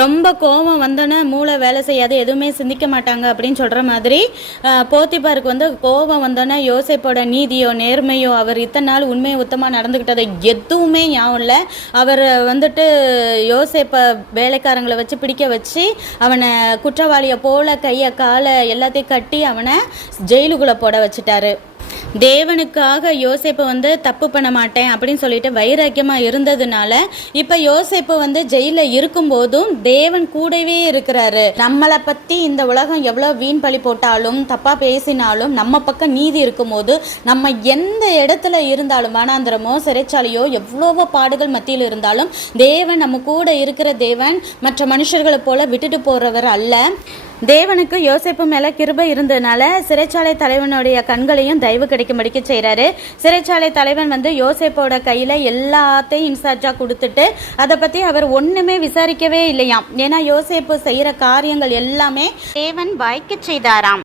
ரொம்ப கோபம் வந்தோன்னே மூளை வேலை செய்யாது, எதுவுமே சிந்திக்க மாட்டாங்க அப்படின்னு சொல்கிற மாதிரி போத்திபாருக்கு வந்து கோபம் வந்தோன்னே யோசேப்போட நீதியோ நேர்மையோ அவர் இத்தனை நாள் உண்மையை உத்தமாக நடந்துக்கிட்டதை எதுவுமே ஞாபகம் இல்லை. அவர் வந்துட்டு யோசேப்பை வேலைக்காரங்களை வச்சு பிடிக்க வச்சு அவனை குற்றவாளியை போல கையை காலை எல்லாத்தையும் கட்டி அவனை ஜெயிலுக்குள்ளே போட வச்சுட்டாரு. தேவனுக்காக யோசேப்பு வந்து தப்பு பண்ண மாட்டேன் அப்படின்னு சொல்லிட்டு வைராக்கியமாக இருந்ததுனால இப்போ யோசேப்பு வந்து ஜெயிலில் இருக்கும்போதும் தேவன் கூடவே இருக்கிறாரு. நம்மளை பற்றி இந்த உலகம் எவ்வளோ வீண் பழி போட்டாலும் தப்பாக பேசினாலும் நம்ம பக்கம் நீதி இருக்கும்போது நம்ம எந்த இடத்துல இருந்தாலும் வனாந்திரமோ சிறைச்சாலையோ எவ்வளவோ பாடுகள் மத்தியில் இருந்தாலும் தேவன் நம்ம கூட இருக்கிற தேவன் மற்ற மனுஷர்களை போல விட்டுட்டு போறவர் அல்ல. தேவனுக்கு யோசேப்பு மேலே கிருபை இருந்ததுனால சிறைச்சாலை தலைவனுடைய கண்களையும் தயவு கிடைக்கும்படிக்க செய்கிறாரு. சிறைச்சாலை தலைவன் வந்து யோசேப்போட கையில் எல்லாத்தையும் இன்சார்ஜாக கொடுத்துட்டு அதை பற்றி அவர் ஒன்றுமே விசாரிக்கவே இல்லையாம். ஏன்னா யோசேப்பு செய்கிற காரியங்கள் எல்லாமே தேவன் வாய்க்க செய்தாராம்.